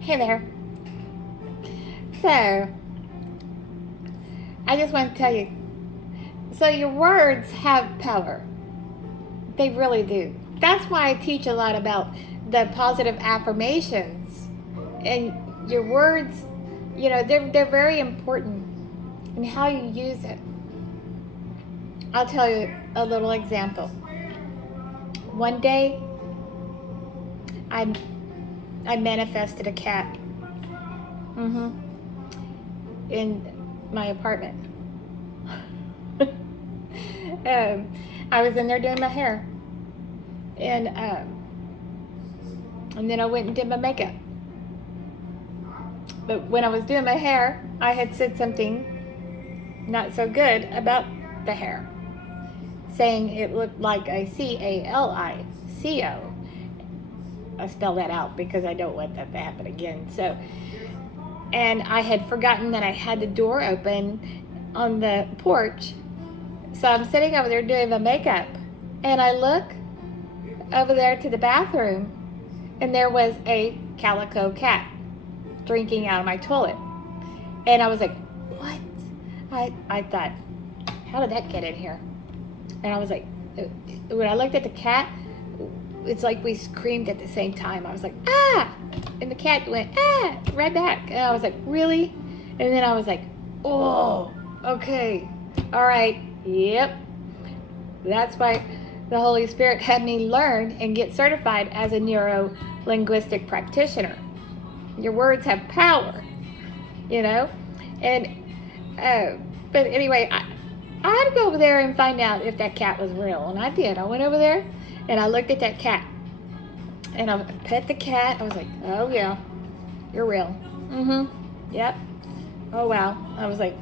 Hey there. So, I just want to tell you, so your words have power. They really do. That's why I teach a lot about the positive affirmations. And your words, they're very important in how you use it. I'll tell you a little example. One day, I, I manifested a cat hmm in my apartment. I was in there doing my hair, and then I went and did my makeup. But when I was doing my hair, I had said something not so good about the hair, saying it looked like a CALICO. I spell that out because I don't want that to happen again. So, and I had forgotten that I had the door open on the porch. So I'm sitting over there doing my makeup, and I look over there to the bathroom, and there was a calico cat drinking out of my toilet. And I was like, what? I thought, how did that get in here? And I was like, when I looked at the cat, it's like we screamed at the same time. I was like, ah! And the cat went, ah! Right back. And I was like, really? And then I was like, oh, okay. All right. Yep. That's why the Holy Spirit had me learn and get certified as a neuro-linguistic practitioner. Your words have power, And, but anyway, I had to go over there and find out if that cat was real. And I did. I went over there and I looked at that cat. And I pet the cat. I was like, oh, yeah, you're real. Mm-hmm. Yep. Oh, wow. I was like,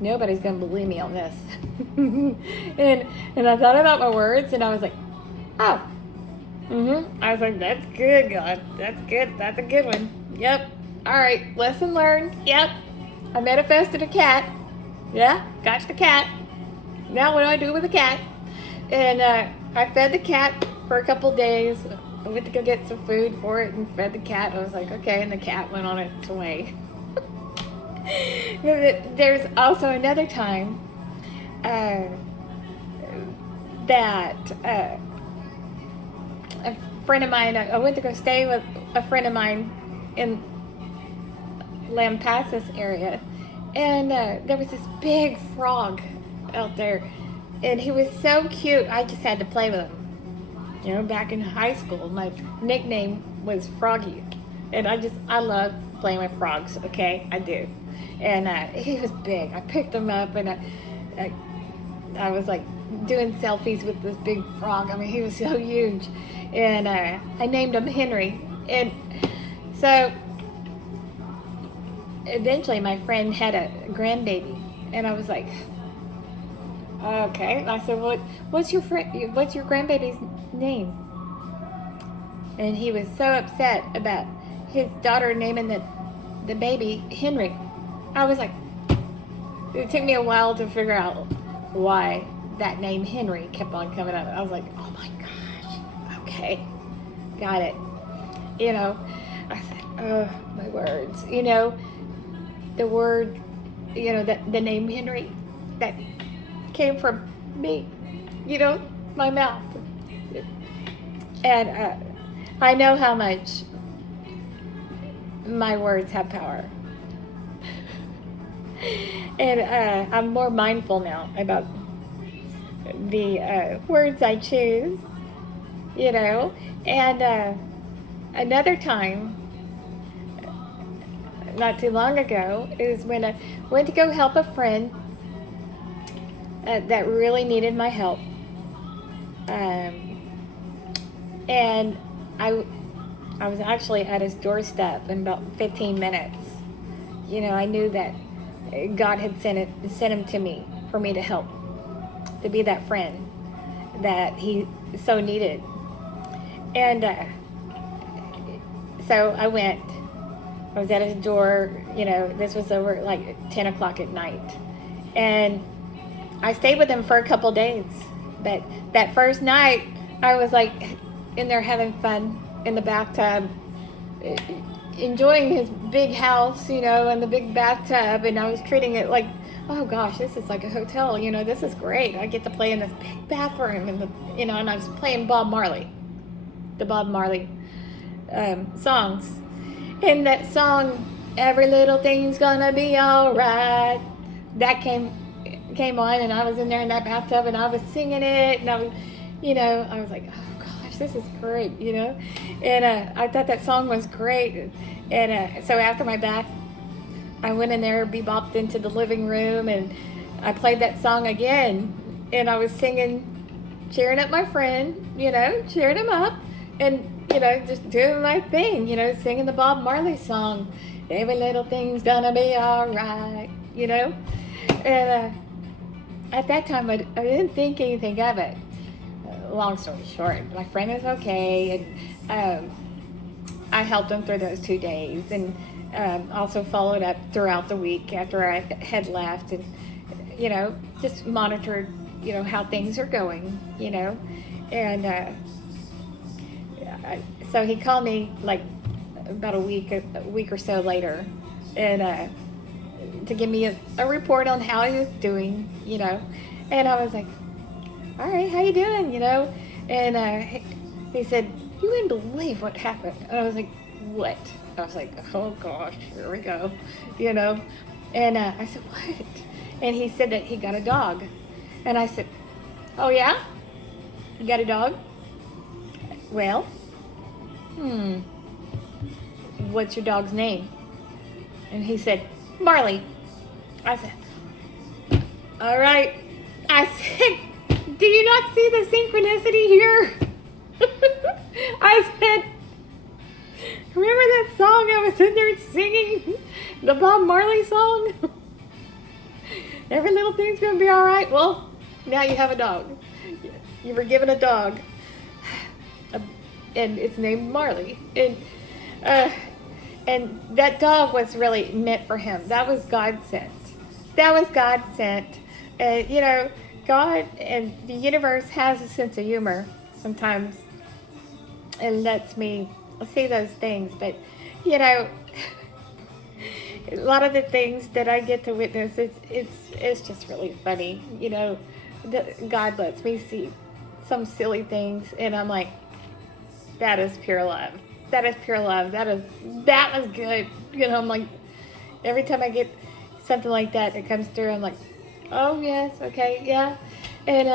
nobody's going to believe me on this. and I thought about my words, and I was like, oh. I was like, that's good, God. That's good. That's a good one. Yep. All right. Lesson learned. Yep. I manifested a cat. Yeah. Got the cat. Now what do I do with the cat? And I fed the cat for a couple days. I went to go get some food for it and fed the cat. I was like, okay. And the cat went on its way. There's also another time that a friend of mine, I went to go stay with a friend of mine in Lampasas area, and there was this big frog out there, and he was so cute. I just had to play with him. Back in high school, my nickname was Froggy, and I love playing with frogs. Okay, I do. And he was big. I picked him up, and I was like doing selfies with this big frog. I mean, he was so huge. And I named him Henry. And so eventually my friend had a grandbaby. And I was like, okay. I said, what's your grandbaby's name? And he was so upset about his daughter naming the baby Henry. I was like, it took me a while to figure out why that name Henry kept on coming up. I was like, oh my gosh, okay, got it. I said, oh, my words. The word, the name Henry, that came from me, my mouth. And I know how much my words have power. And I'm more mindful now about the words I choose, And another time, not too long ago, is when I went to go help a friend that really needed my help. And I was actually at his doorstep in about 15 minutes. I knew that God had sent him to me for me to help, to be that friend that he so needed. And so I went. I was at his door. This was over like 10 o'clock at night. And I stayed with him for a couple days. But that first night, I was like in there having fun in the bathtub, enjoying his big house, and the big bathtub, and I was treating it like, oh gosh, this is like a hotel, this is great. I get to play in this big bathroom, and and I was playing Bob Marley, the Bob Marley songs, and that song, "Every Little Thing's Gonna Be Alright," that came on, and I was in there in that bathtub, and I was singing it, and I was, I was like, oh gosh, this is great, and I thought that song was great, and so after my bath, I went in there, bebopped into the living room, and I played that song again, and I was singing, cheering up my friend, cheering him up, and just doing my thing, singing the Bob Marley song, "Every little thing's gonna be alright," and at that time I didn't think anything of it. Long story short, my friend is okay, and I helped him through those 2 days, and also followed up throughout the week after I had left, and just monitored how things are going, and so he called me like about a week or so later, and to give me a report on how he was doing, and I was like, all right, how you doing, and he said, you wouldn't believe what happened. And I was like, what? I was like, oh gosh, here we go, and I said, what? And he said that he got a dog, and I said, oh yeah, you got a dog? Well, what's your dog's name? And he said, Marley. I said, all right. I said, do you not see the synchronicity here? I said, remember that song I was in there singing? The Bob Marley song? Every little thing's gonna be all right. Well, now you have a dog. You were given a dog, and it's named Marley. And that dog was really meant for him. That was God sent. That was God sent. God and the universe has a sense of humor sometimes, and lets me see those things. But a lot of the things that I get to witness, it's just really funny. God lets me see some silly things, and I'm like, that is pure love. That is pure love. That was good. I'm like, every time I get something like that comes through, I'm like, oh yes, okay, yeah. And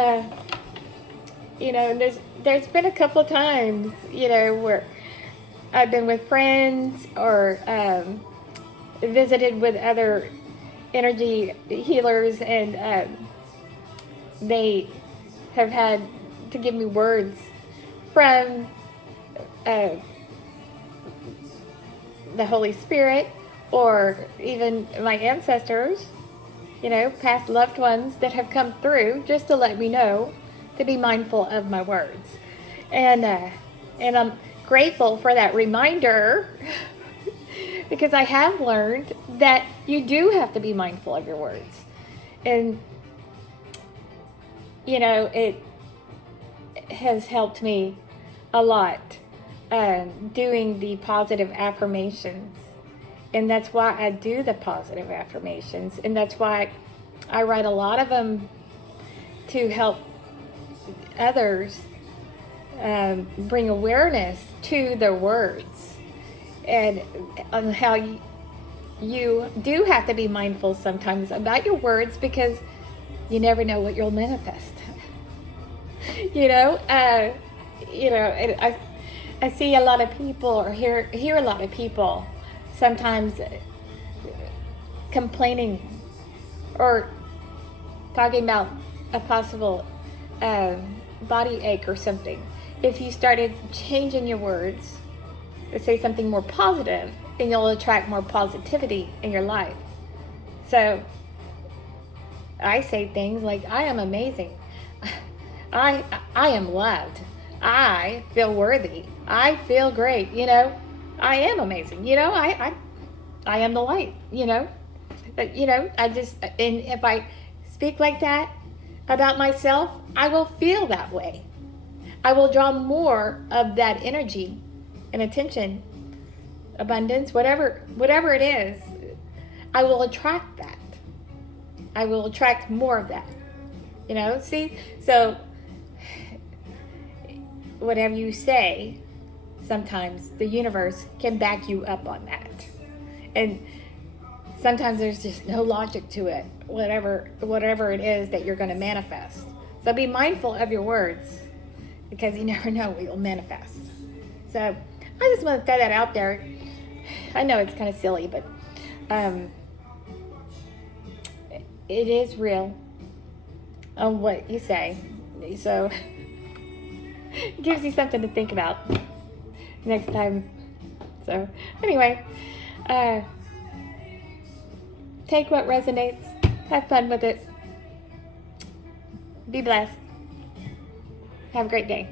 and there's been a couple of times, where I've been with friends or visited with other energy healers, and they have had to give me words from the Holy Spirit, or even my ancestors, past loved ones that have come through just to let me know to be mindful of my words. And I'm grateful for that reminder because I have learned that you do have to be mindful of your words. And, it has helped me a lot doing the positive affirmations. And that's why I do the positive affirmations. And that's why I write a lot of them to help others bring awareness to their words, and on how you do have to be mindful sometimes about your words, because you never know what you'll manifest. And I see a lot of people, or hear a lot of people sometimes complaining or talking about a possible body ache or something. If you started changing your words to say something more positive, then you'll attract more positivity in your life. So I say things like, I am amazing. I am loved. I feel worthy. I feel great. I am amazing. I am the light. I just, and if I speak like that about myself, I will feel that way. I will draw more of that energy and attention abundance, whatever it is, I will attract that. I will attract more of that. See? So whatever you say, sometimes the universe can back you up on that. And sometimes there's just no logic to it, whatever it is that you're going to manifest. So be mindful of your words, because you never know what you'll manifest. So I just want to throw that out there. I know it's kind of silly, but it is real on what you say. So it gives you something to think about next time. So anyway, take what resonates, have fun with it, be blessed, have a great day.